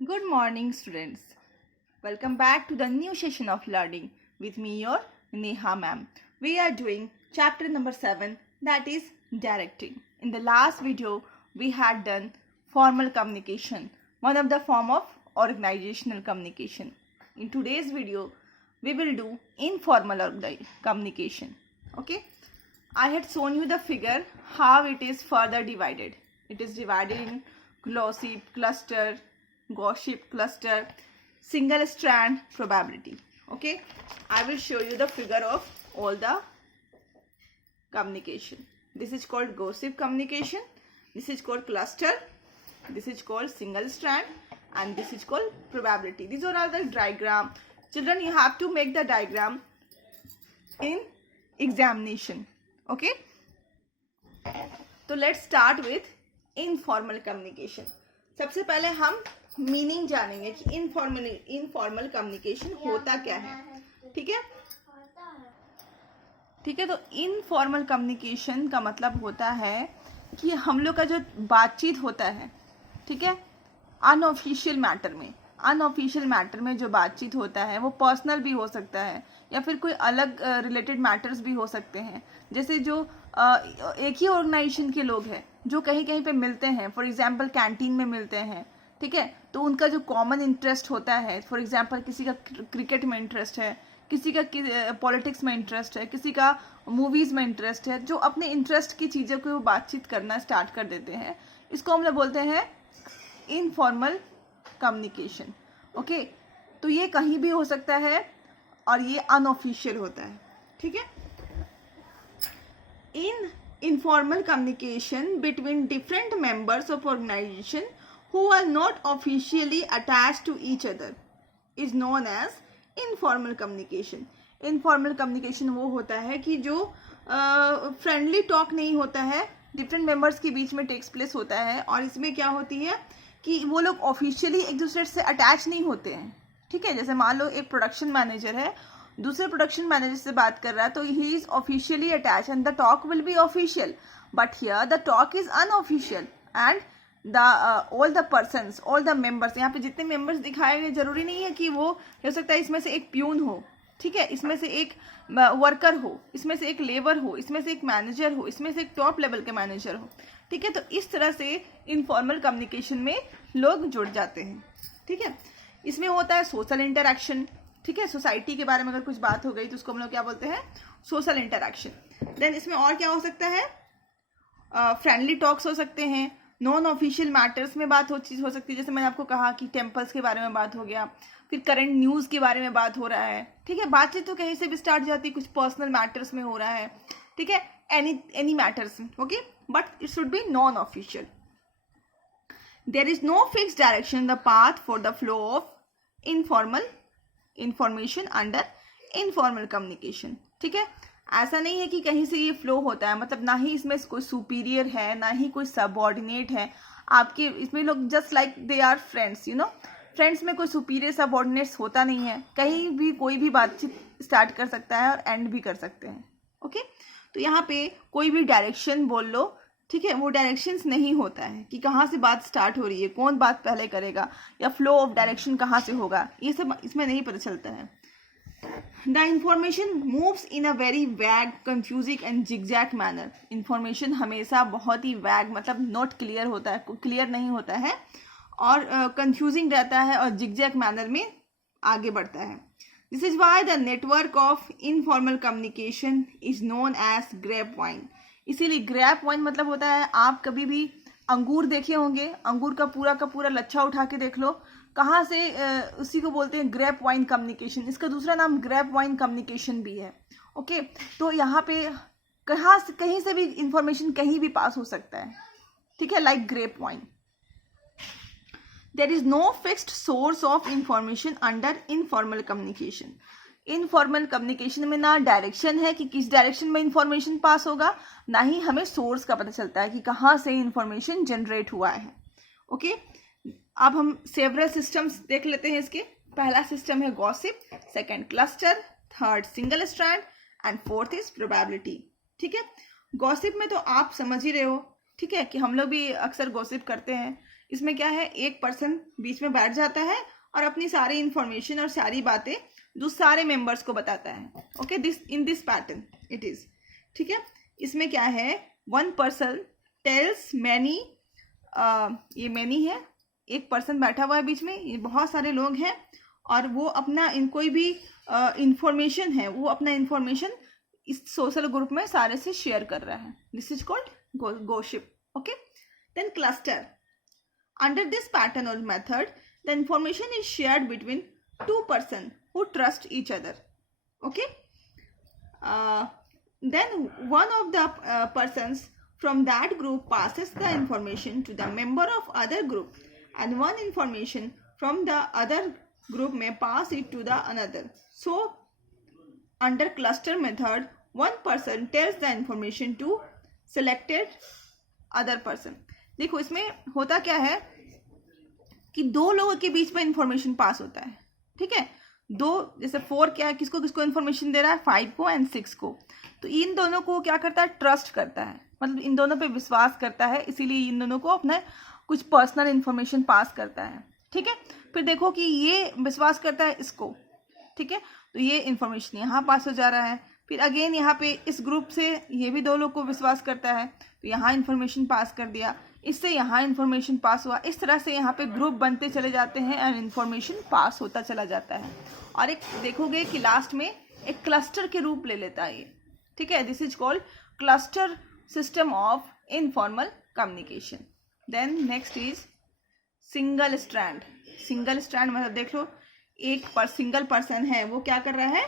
Good morning, students. Welcome back to the new session of learning with me, your Neha ma'am. We are doing chapter number 7, that is directing. In the last video, we had done formal communication, one of the form of organizational communication. In today's video, we will do informal communication. Okay. I had shown you the figure how it is further divided. It is divided in gossip, cluster, single strand, probability. Okay, I will show you the figure of all the communication. This is called gossip communication, this is called cluster, this is called single strand, and this is called probability. These are all the diagram. Children, you have to make the diagram in examination. Okay, तो let's start with informal communication. सबसे पहले हम meaning जानेंगे कि informal communication होता क्या है. ठीक है, तो इनफॉर्मल कम्युनिकेशन का मतलब होता है कि हम लोग का जो बातचीत होता है, ठीक है, अनऑफिशियल मैटर में जो बातचीत होता है वो पर्सनल भी हो सकता है या फिर कोई अलग रिलेटेड मैटर्स भी हो सकते हैं. जैसे जो एक ही ऑर्गेनाइजेशन के लोग हैं जो कहीं कहीं पे मिलते हैं, फॉर एग्जांपल कैंटीन में मिलते हैं, ठीक है, तो उनका जो कॉमन इंटरेस्ट होता है, फॉर एग्जांपल किसी का क्रिकेट में इंटरेस्ट है, किसी का पॉलिटिक्स में इंटरेस्ट है, किसी का मूवीज़ में इंटरेस्ट है, जो अपने इंटरेस्ट की चीज़ों को बातचीत करना स्टार्ट कर देते हैं, इसको हम लोग बोलते हैं इनफॉर्मल कम्युनिकेशन. ओके, तो ये कहीं भी हो सकता है और ये अनऑफिशियल होता है. ठीक है, इन informal communication between different members of organization who are not officially attached to each other is known as informal communication. Informal communication वो होता है कि जो फ्रेंडली टॉक नहीं होता है, डिफरेंट मेंबर्स के बीच में टेक्स प्लेस होता है, और इसमें क्या होती है कि वो लोग ऑफिशियली एक दूसरे से अटैच नहीं होते हैं. ठीक है, जैसे मान लो एक प्रोडक्शन मैनेजर है, दूसरे प्रोडक्शन मैनेजर से बात कर रहा है, तो he is officially attach and the talk will be official, but here the talk is unofficial and the all the persons, all the members, यहाँ पे जितने मेंबर्स दिखाए गए जरूरी नहीं है कि वो हो सकता है इसमें से एक प्यून हो, ठीक है, इसमें से एक वर्कर हो, इसमें से एक लेबर हो, इसमें से एक मैनेजर हो, इसमें से एक टॉप लेवल के मैनेजर हो. ठीक है, तो इस तरह से इनफॉर्मल कम्युनिकेशन में लोग जुड़ जाते हैं. ठीक है, इसमें होता है सोशल इंटरैक्शन. ठीक है, सोसाइटी के बारे में अगर कुछ बात हो गई तो उसको हम लोग क्या बोलते हैं, सोशल इंटरैक्शन. देन इसमें और क्या हो सकता है, फ्रेंडली टॉक्स हो सकते हैं, नॉन ऑफिशियल मैटर्स में बात हो सकती है, जैसे मैंने आपको कहा कि टेम्पल्स के बारे में बात हो गया, फिर करंट न्यूज़ के बारे में बात हो रहा है. ठीक है, बातचीत तो कहीं से भी स्टार्ट जाती है, कुछ पर्सनल मैटर्स में हो रहा है. ठीक है, any matters. Okay, but it should be non official. There is no fix direction the path for the flow of informal information under informal communication. ठीक है, ऐसा नहीं है कि कहीं से ये फ्लो होता है, मतलब ना ही इसमें कोई सुपीरियर है ना ही कोई सबऑर्डिनेट है आपके, इसमें लोग just like they are friends. You know, friends में कोई सुपीरियर सबऑर्डिनेट्स होता नहीं है, कहीं भी कोई भी बातचीत स्टार्ट कर सकता है और एंड भी कर सकते हैं. ओके, तो यहाँ पे कोई भी डायरेक्शन बोल लो, ठीक है, वो डायरेक्शंस नहीं होता है कि कहाँ से बात स्टार्ट हो रही है, कौन बात पहले करेगा, या फ्लो ऑफ डायरेक्शन कहाँ से होगा, ये सब इसमें नहीं पता चलता है. The information moves in a very vague, confusing and zigzag manner. Information हमेशा बहुत ही वैग, मतलब नॉट क्लियर होता है, क्लियर नहीं होता है, और कंफ्यूजिंग रहता है और जिगजैग मैनर में आगे बढ़ता है. This is why the network of informal communication is known as grapevine. इसीलिए ग्रेप वाइन मतलब होता है, आप कभी भी अंगूर देखे होंगे, अंगूर का पूरा लच्छा उठा के देख लो, कहाँ से उसी को बोलते हैं ग्रेप वाइन कम्युनिकेशन. इसका दूसरा नाम ग्रेप वाइन कम्युनिकेशन भी है. ओके, तो यहाँ पे कहीं से भी इंफॉर्मेशन कहीं भी पास हो सकता है. ठीक है, like grapevine. There is no fixed source of information under informal communication. Informal communication में ना डायरेक्शन है कि किस डायरेक्शन में इंफॉर्मेशन पास होगा, ना ही हमें सोर्स का पता चलता है कि कहाँ से इंफॉर्मेशन जनरेट हुआ है. ओके, अब हम सेवरल सिस्टम्स देख लेते हैं इसके. पहला सिस्टम है gossip, second cluster, third single strand and fourth is probability. ठीक है, गॉसिप में तो आप समझ ही रहे हो, ठीक है, कि हम लोग भी अक्सर गॉसिप करते हैं. इसमें क्या है, एक पर्सन बीच में बैठ जाता है और अपनी सारी इंफॉर्मेशन और सारी बातें जो सारे मेंबर्स को बताता है. Okay, this in this pattern it is. ठीक है, इसमें क्या है, वन पर्सन टेल्स मैनी, ये मैनी है, एक पर्सन बैठा हुआ है बीच में, ये बहुत सारे लोग हैं और वो अपना कोई भी इंफॉर्मेशन है वो अपना इंफॉर्मेशन इस सोशल ग्रुप में सारे से शेयर कर रहा है. This is called gossip. Okay, then cluster. Under this pattern और method the information is shared between two person who trust each other. Okay, then one of the persons from that group passes the information to the member of other group, and one information from the other group may pass it to the another. So under cluster method, one person tells the information to selected other person. देखो इसमें होता क्या है कि दो लोगों के बीच में इंफॉर्मेशन पास होता है. ठीक है, दो, जैसे 4 क्या है, किसको किसको इन्फॉर्मेशन दे रहा है, 5 को एंड 6 को. तो इन दोनों को क्या करता है, ट्रस्ट करता है, मतलब इन दोनों पे विश्वास करता है, इसीलिए इन दोनों को अपना कुछ पर्सनल इन्फॉर्मेशन पास करता है. ठीक है, फिर देखो कि ये विश्वास करता है इसको. ठीक है, तो ये इन्फॉर्मेशन यहाँ पास हो जा रहा है. फिर अगेन यहाँ पे इस ग्रुप से ये भी दो लोग को विश्वास करता है, तो यहाँ इन्फॉर्मेशन पास कर दिया, इससे यहाँ इन्फॉर्मेशन पास हुआ. इस तरह से यहाँ पे ग्रुप बनते चले जाते हैं और इन्फॉर्मेशन पास होता चला जाता है. और एक देखोगे कि लास्ट में एक क्लस्टर के रूप ले लेता है ये. ठीक है, this is called cluster system of informal communication. Then next is single strand. Single strand मतलब देख लो, एक सिंगल पर्सन है, वो क्या कर रहा है,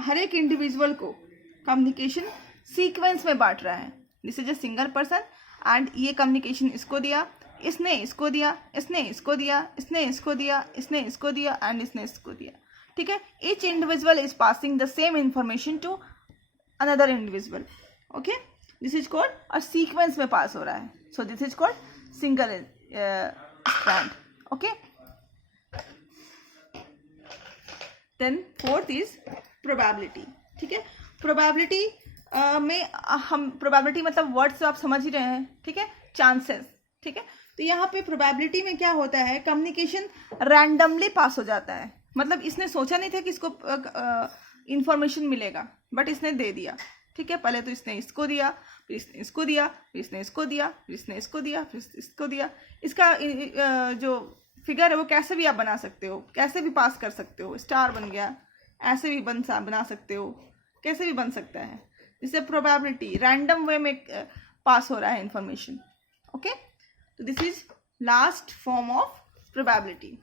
हर एक इंडिविजुअल को कम्युनिकेशन सीक्वेंस में बांट रहा है. This is a single person and ये कम्युनिकेशन इसको दिया, इसने इसको दिया, इसने इसको दिया, इसने इसको दिया, इसने इसको दिया एंड इसने इसको दिया. ठीक है, each individual is passing the same information to another individual. Okay, this is called, और सीक्वेंस में पास हो रहा है. So this is called single strand. Okay, then fourth is probability. ठीक है, प्रोबेबिलिटी में हम, प्रोबेबिलिटी मतलब वर्ड्स तो आप समझ ही रहे हैं. ठीक है, चांसेस. ठीक है, तो यहाँ पे प्रोबेबिलिटी में क्या होता है, कम्युनिकेशन रैंडमली पास हो जाता है. मतलब इसने सोचा नहीं था कि इसको इंफॉर्मेशन मिलेगा, बट इसने दे दिया. ठीक है, पहले तो इसने इसको दिया, फिर इसने इसको दिया, फिर इसने इसको दिया, फिर इसने इसको दिया, फिर इसको दिया. इसका जो फिगर है वो कैसे भी आप बना सकते हो, कैसे भी पास कर सकते हो. स्टार बन गया, ऐसे भी बना सकते हो, कैसे भी बन सकता है. जिससे प्रोबेबिलिटी रैंडम वे में पास हो रहा है इंफॉर्मेशन. ओके, तो this is last form of probability.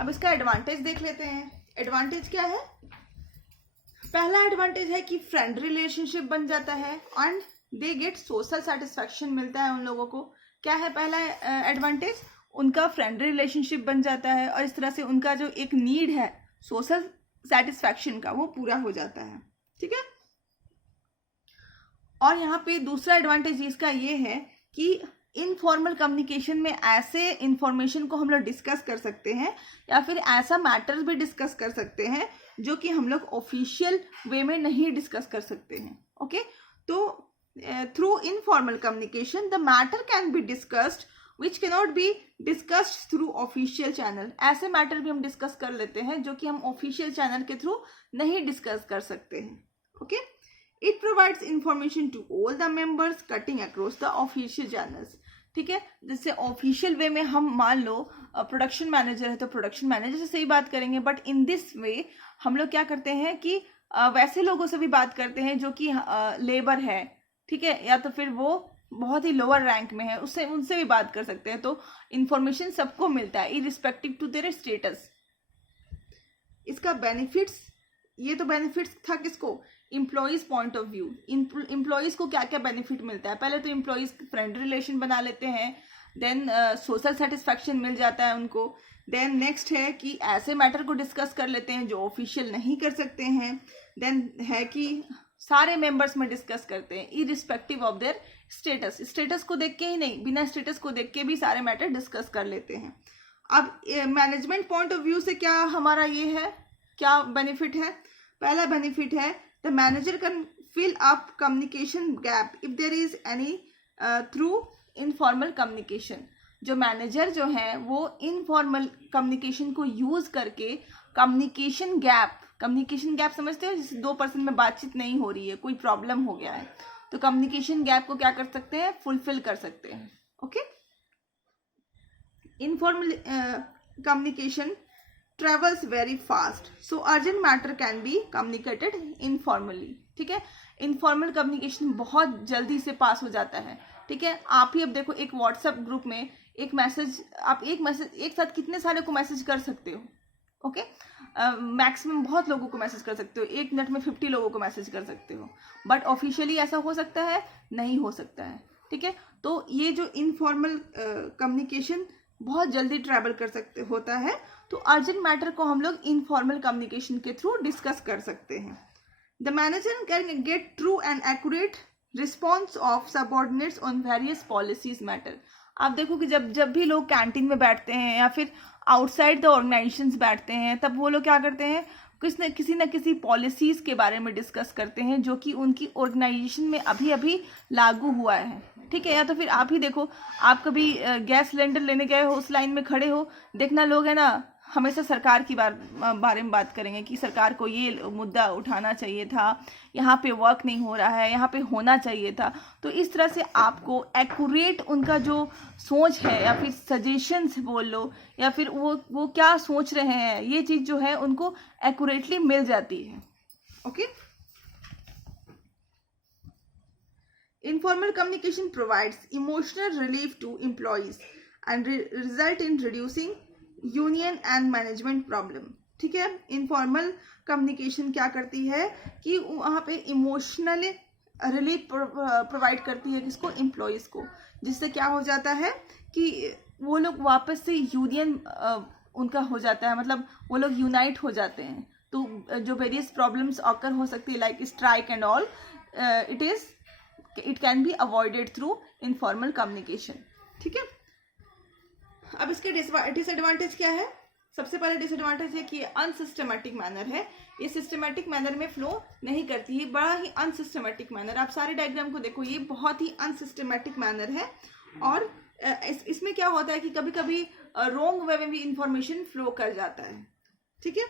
अब इसका एडवांटेज देख लेते हैं. एडवांटेज क्या है, पहला एडवांटेज है कि फ्रेंड रिलेशनशिप बन जाता है and they get social satisfaction मिलता है उन लोगों को. क्या है पहला एडवांटेज, उनका फ्रेंड रिलेशनशिप बन जाता है और इस तरह से उनका जो एक नीड है सोशल सेटिस्फैक्शन का वो पूरा हो जाता है. ठीक है, और यहाँ पे दूसरा एडवांटेज इसका ये है कि इनफॉर्मल कम्युनिकेशन में ऐसे इंफॉर्मेशन को हम लोग डिस्कस कर सकते हैं या फिर ऐसा मैटर्स भी डिस्कस कर सकते हैं जो कि हम लोग ऑफिशियल वे में नहीं डिस्कस कर सकते हैं. ओके, तो through informal communication the matter can be discussed which cannot be discussed through official channel. ऐसे मैटर भी हम डिस्कस कर लेते हैं जो कि हम ऑफिशियल चैनल के थ्रू नहीं डिस्कस कर सकते हैं. Okay, it provides information to all the members cutting across the official channels. ठीक है, जैसे ऑफिशियल वे में हम मान लो प्रोडक्शन मैनेजर है तो प्रोडक्शन मैनेजर से सही बात करेंगे, बट इन दिस वे हम लोग क्या करते हैं कि वैसे लोगों से भी बात करते हैं जो कि लेबर है. ठीक है, या तो फिर वो बहुत ही लोअर रैंक में है, उससे उनसे भी बात कर सकते हैं. तो इन्फॉर्मेशन सबको मिलता है इरिस्पेक्टिव टू देयर स्टेटस. इसका बेनिफिट्स, ये तो बेनिफिट्स था किसको, employees point of view. Employees को क्या क्या बेनिफिट मिलता है, पहले तो एम्प्लॉइज फ्रेंड रिलेशन बना लेते हैं, देन सोशल सेटिस्फैक्शन मिल जाता है उनको. देन नेक्स्ट है कि ऐसे मैटर को डिस्कस कर लेते हैं जो ऑफिशियल नहीं कर सकते हैं. देन है कि सारे मेंबर्स में डिस्कस करते हैं irrespective of their status. Status को देख के ही नहीं, बिना स्टेटस को देख के भी सारे मैटर डिस्कस कर लेते हैं. अब मैनेजमेंट पॉइंट ऑफ व्यू से क्या हमारा ये है, क्या बेनिफिट है, पहला बेनिफिट है the manager can fill up communication gap if there is any through informal communication. जो मैनेजर जो है वो इनफॉर्मल कम्युनिकेशन को यूज करके कम्युनिकेशन गैप समझते हो, जिससे दो पर्सन में बातचीत नहीं हो रही है, कोई प्रॉब्लम हो गया है, तो कम्युनिकेशन गैप को क्या कर सकते हैं, फुलफिल कर सकते हैं। Okay, informal communication travels very fast, so urgent matter can be communicated informally। ठीक है, इनफॉर्मल कम्युनिकेशन बहुत जल्दी से पास हो जाता है। ठीक है, आप ही अब देखो एक व्हाट्सएप ग्रुप में एक मैसेज, आप एक मैसेज एक साथ कितने सारे को मैसेज कर सकते हो। ओके, मैक्सिमम बहुत लोगों को मैसेज कर सकते हो, 1 मिनट में 50 लोगों को मैसेज कर सकते हो, बट ऑफिशियली ऐसा हो सकता है, नहीं हो सकता है। ठीक है, तो ये जो इनफॉर्मल कम्युनिकेशन बहुत जल्दी ट्रैवल कर सकते होता है, तो अर्जेंट मैटर को हम लोग इनफॉर्मल कम्युनिकेशन के थ्रू डिस्कस कर सकते हैं। The manager can get true and accurate response of subordinates on various policies matter. आप देखो कि जब भी लोग कैंटीन में बैठते हैं या फिर आउटसाइड द ऑर्गेनाइजेशंस बैठते हैं, तब वो लोग क्या करते हैं, किसी न किसी पॉलिसीज के बारे में डिस्कस करते हैं जो कि उनकी ऑर्गेनाइजेशन में अभी अभी लागू हुआ है। ठीक है, या तो फिर आप ही देखो, आप कभी गैस सिलेंडर लेने गए हो, उस लाइन में खड़े हो, देखना लोग है ना हमेशा सरकार की बारे में बात करेंगे कि सरकार को ये मुद्दा उठाना चाहिए था, यहाँ पे वर्क नहीं हो रहा है, यहाँ पे होना चाहिए था। तो इस तरह से आपको एक्यूरेट उनका जो सोच है या फिर सजेशंस बोल लो, या फिर वो क्या सोच रहे हैं, ये चीज़ जो है उनको एक्यूरेटली मिल जाती है। Okay, informal communication provides emotional relief to employees and result in reducing union and management problem। ठीक है, इनफॉर्मल कम्युनिकेशन क्या करती है कि वहाँ पे इमोशनल रिलीफ प्रोवाइड करती है, किसको, एम्प्लॉयज़ को, जिससे क्या हो जाता है कि वो लोग वापस से यूनियन उनका हो जाता है, मतलब वो लोग यूनाइट हो जाते हैं। तो जो वेरियस प्रॉब्लम्स ऑकर हो सकती है like strike and all, it can be avoided through informal communication. ठीक है, अब इसके डिसएडवांटेज क्या है। सबसे पहले डिसएडवांटेज है कि अनसिस्टमेटिक मैनर है, ये सिस्टमेटिक मैनर में फ्लो नहीं करती है, बड़ा ही अनसिस्टमेटिक मैनर। आप सारे डायग्राम को देखो, ये बहुत ही अनसिस्टमेटिक मैनर है। और इसमें क्या होता है कि कभी कभी रॉन्ग वे में भी इंफॉर्मेशन फ्लो कर जाता है। ठीक है,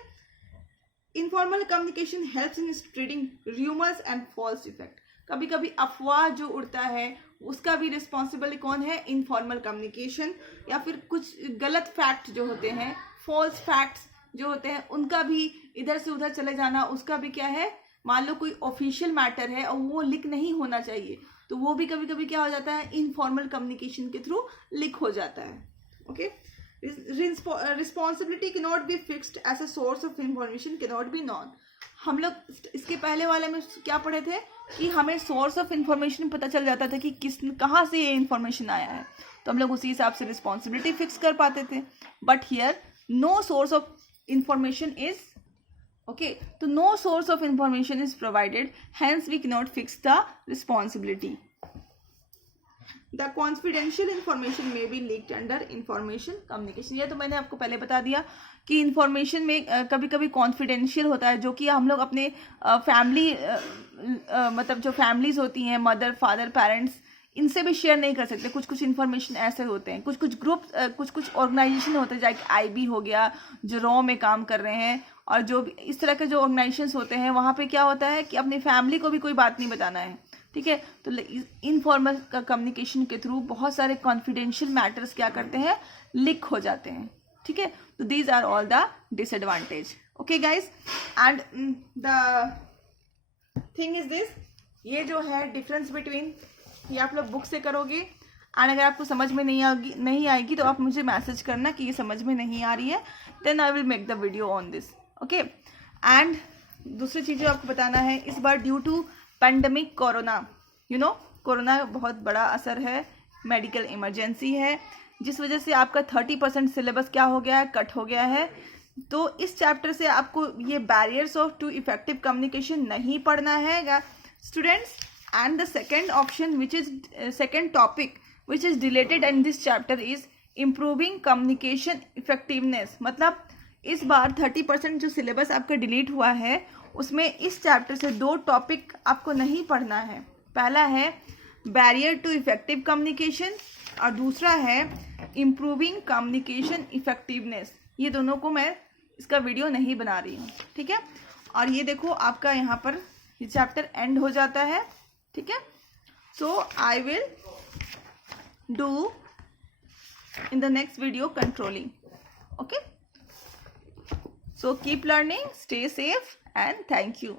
informal communication helps in spreading rumours and false effect. कभी कभी अफवाह जो उड़ता है उसका भी रिस्पॉन्सिबल कौन है, इनफॉर्मल कम्युनिकेशन। या फिर कुछ गलत फैक्ट जो होते हैं, फॉल्स फैक्ट्स जो होते हैं, उनका भी इधर से उधर चले जाना, उसका भी क्या है, मान लो कोई ऑफिशियल मैटर है और वो लीक नहीं होना चाहिए, तो वो भी कभी कभी क्या हो जाता है, इनफॉर्मल कम्युनिकेशन के थ्रू लीक हो जाता है। Okay, responsibility can not be fixed as a source of information can not be known. हम लोग इसके पहले वाले में क्या पढ़े थे कि हमें सोर्स ऑफ इंफॉर्मेशन पता चल जाता था कि कहाँ से ये इंफॉर्मेशन आया है, तो हम लोग उसी हिसाब से रिस्पॉन्सिबिलिटी फिक्स कर पाते थे। But here no source of information is okay, तो no source of information is provided, hence we can not fix the responsibility. The confidential information may be leaked under information communication. ये तो मैंने आपको पहले बता दिया कि इंफॉर्मेशन में कभी कभी कॉन्फिडेंशियल होता है, जो कि हम लोग अपने फैमिली मतलब जो फैमिलीज होती हैं, मदर फादर पेरेंट्स, इनसे भी शेयर नहीं कर सकते। कुछ कुछ इन्फॉर्मेशन ऐसे होते हैं, कुछ ग्रुप कुछ ऑर्गेनाइजेशन होते हैं, जैसे IB हो गया जो रॉ में काम कर रहे हैं, और जो इस तरह के जो ऑर्गेनाइजेशंस होते हैं वहाँ पे क्या होता है कि अपनी फैमिली को भी कोई बात नहीं बताना है। ठीक है, तो इनफॉर्मल कम्युनिकेशन के थ्रू बहुत सारे कॉन्फिडेंशियल मैटर्स क्या करते हैं, लीक हो जाते हैं। ठीक है, तो these are all the disadvantage. Okay guys, and the thing is this, ये जो है डिफरेंस बिटवीन, ये आप लोग बुक से करोगे, एंड अगर आपको समझ में नहीं आएगी तो आप मुझे मैसेज करना कि ये समझ में नहीं आ रही है, then I will make the video on this. Okay, and दूसरी चीज़ जो आपको बताना है, इस बार due to pandemic corona, corona बहुत बड़ा असर है, मेडिकल इमरजेंसी है, जिस वजह से आपका 30% सिलेबस क्या हो गया है, कट हो गया है। तो इस चैप्टर से आपको ये barriers of to effective communication नहीं पढ़ना है students. And the second option which is second topic which is related in this chapter is improving communication effectiveness. मतलब इस बार 30% जो सिलेबस आपका डिलीट हुआ है उसमें इस चैप्टर से 2 टॉपिक आपको नहीं पढ़ना है। पहला है बैरियर टू इफेक्टिव कम्युनिकेशन और दूसरा है इम्प्रूविंग कम्युनिकेशन इफेक्टिवनेस। ये दोनों को मैं इसका वीडियो नहीं बना रही हूँ, ठीक है। और ये देखो आपका यहाँ पर ये चैप्टर एंड हो जाता है, ठीक है। So I will do in the next video controlling. Okay, so keep learning, stay safe, and thank you.